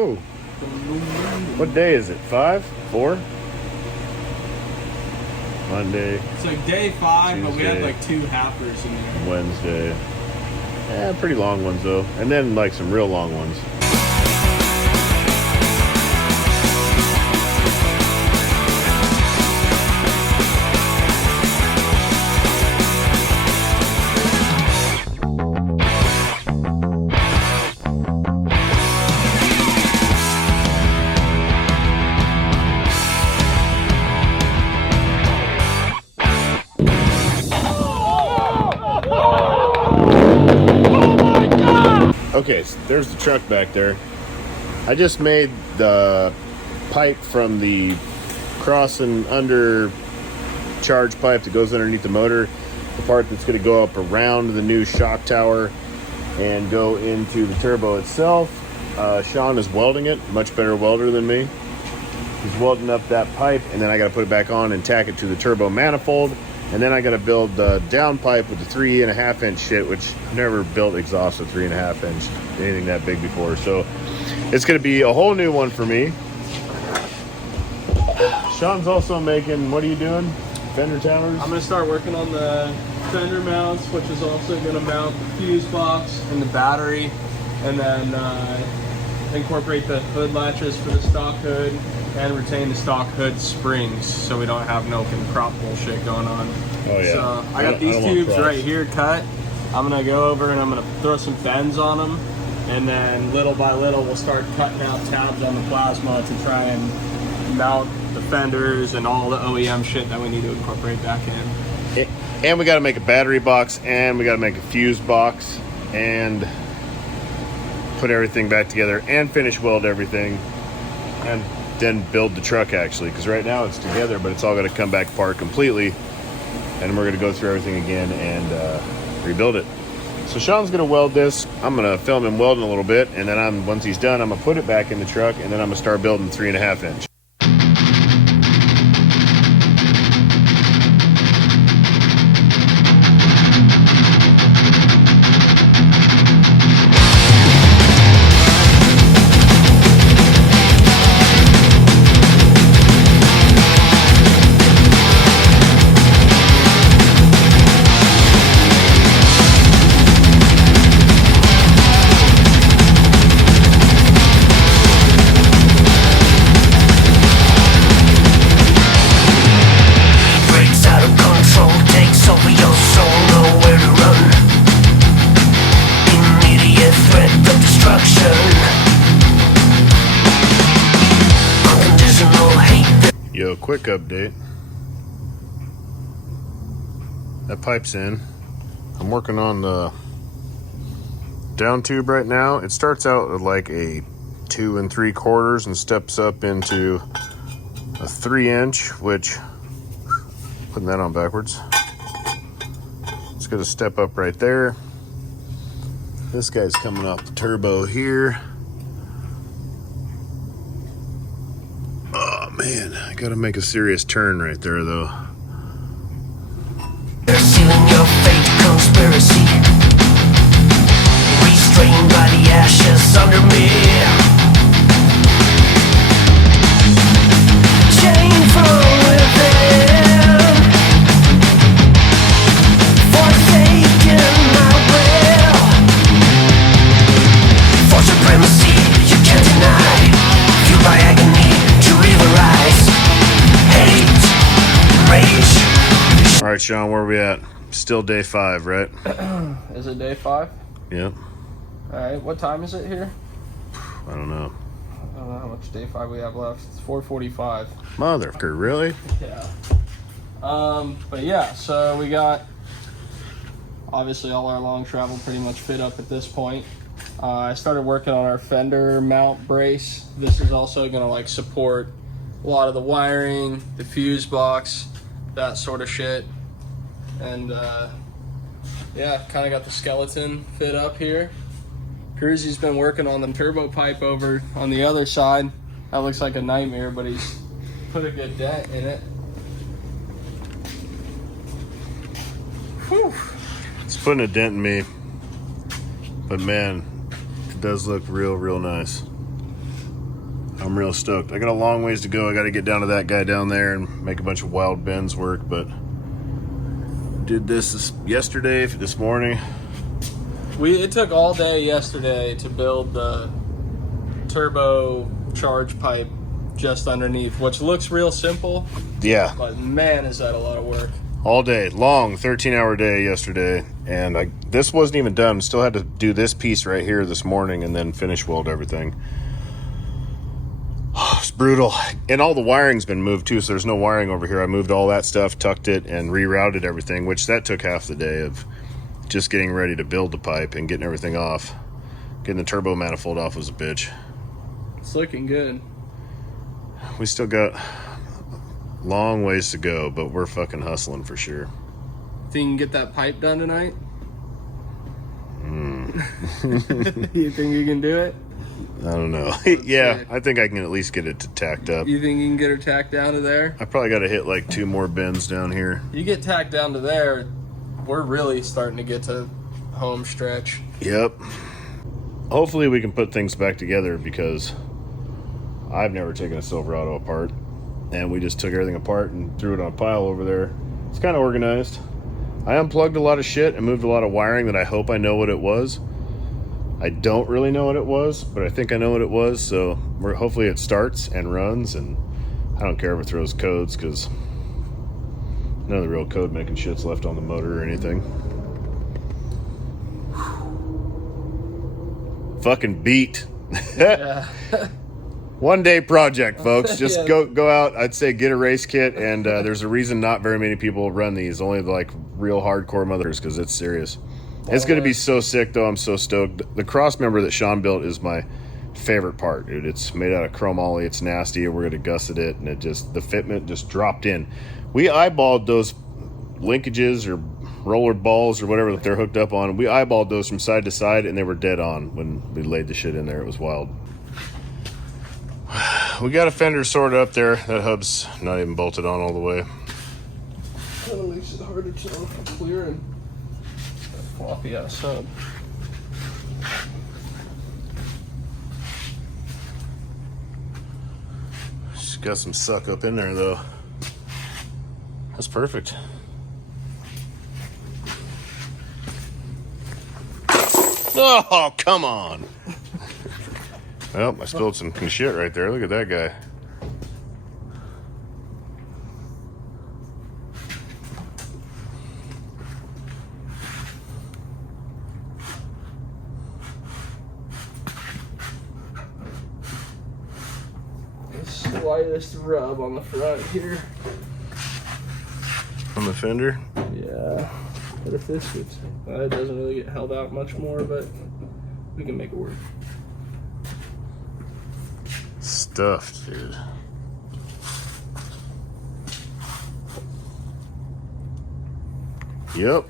Whoa! What day is it? 5? 4? Monday. It's like day 5, Tuesday, but we had like 2 halfers in there. Wednesday. Yeah, pretty long ones though. And then like some real long ones. Okay, so there's the truck back there. I just made the pipe from the cross and under charge pipe that goes underneath the motor, the part that's going to go up around the new shock tower and go into the turbo itself. Sean is welding it, much better welder than me. He's welding up that pipe, and then I got to put it back on and tack it to the turbo manifold. And then I got to build the down pipe with the 3.5 inch shit, which I've never built exhaust with 3.5 inch, anything that big before. So it's going to be a whole new one for me. Sean's also making, what are you doing? Fender towers? I'm going to start working on the fender mounts, which is also going to mount the fuse box and the battery, and then incorporate the hood latches for the stock hood and retain the stock hood springs so we don't have no crop bullshit going on. Oh yeah. So I got these tubes right here cut. I'm gonna go over and I'm gonna throw some fends on them, and then little by little we'll start cutting out tabs on the plasma to try and mount the fenders and all the OEM shit that we need to incorporate back in. And we got to make a battery box, and we got to make a fuse box, and put everything back together, and finish weld everything, and then build the truck actually, because right now it's together, but it's all going to come back apart completely, and we're going to go through everything again and rebuild it. So Sean's going to weld this. I'm going to film him welding a little bit, and then once he's done, I'm going to put it back in the truck, and then I'm going to start building 3.5 inch. Yo, quick update. That pipe's in. I'm working on the down tube right now. It starts out at like a 2 3/4 and steps up into a 3 inch, which, putting that on backwards. It's gonna step up right there. This guy's coming off the turbo here. Oh man, I gotta make a serious turn right there though. They're sealing your fate, conspiracy, restrained by the ashes under me. Chain from within, forsaken my will. For supremacy you can't deny, fueled by agony to riverize hate, rage. All right, Sean, where are we at? Still day 5, right? Is it day 5? Yep. Alright, what time is it here? I don't know. I don't know how much day 5 we have left. It's 4:45. Motherfucker, really? Yeah. But yeah, so we got obviously all our long travel pretty much fit up at this point. I started working on our fender mount brace. This is also gonna like support a lot of the wiring, the fuse box, that sort of shit. And yeah, kind of got the skeleton fit up here. Kruesi's been working on the turbo pipe over on the other side. That looks like a nightmare, but he's put a good dent in it. Whew. It's putting a dent in me. But man, it does look real nice. I'm real stoked. I got a long ways to go. I got to get down to that guy down there and make a bunch of wild bends work, but did this yesterday, this morning. It took all day yesterday to build the turbo charge pipe just underneath, which looks real simple. Yeah. But man, is that a lot of work. All day, long 13-hour day yesterday, and this wasn't even done. Still had to do this piece right here this morning and then finish weld everything. It's brutal. And all the wiring's been moved too, so there's no wiring over here. I moved all that stuff, tucked it, and rerouted everything, which that took half the day of just getting ready to build the pipe and getting everything off. Getting the turbo manifold off was a bitch. It's looking good. We still got long ways to go, but we're fucking hustling for sure. Think you can get that pipe done tonight? You think you can do it? I don't know. Yeah, I think I can at least get it tacked up. You think you can get her tacked down to there? I probably got to hit like 2 more bends down here. You get tacked down to there, we're really starting to get to home stretch. Yep. Hopefully we can put things back together, because I've never taken a Silverado apart, and we just took everything apart and threw it on a pile over there. It's kind of organized. I unplugged a lot of shit and moved a lot of wiring that I hope I know what it was. I don't really know what it was, but I think I know what it was, so hopefully it starts and runs, and I don't care if it throws codes, because none of the real code making shit's left on the motor or anything. Fucking beat. Yeah. One day project, folks. Just Yeah. go out. I'd say get a race kit, and there's a reason not very many people run these. Only like real hardcore mothers, because it's serious. It's going to be so sick, though. I'm so stoked. The cross member that Sean built is my favorite part, dude. It's made out of chromoly. It's nasty. We're going to gusset it, and the fitment just dropped in. We eyeballed those linkages or roller balls or whatever that they're hooked up on. We eyeballed those from side to side, and they were dead on when we laid the shit in there. It was wild. We got a fender sorted up there. That hub's not even bolted on all the way. Kind of makes it hard to tell if I'm clearing that floppy ass hub. She's got some suck up in there, though. That's perfect. Oh, come on. Well, I spilled some shit right there. Look at that guy. The slightest rub on the front here. On the fender? Yeah. But if this gets, it doesn't really get held out much more, but we can make it work. Stuffed, dude. Yep.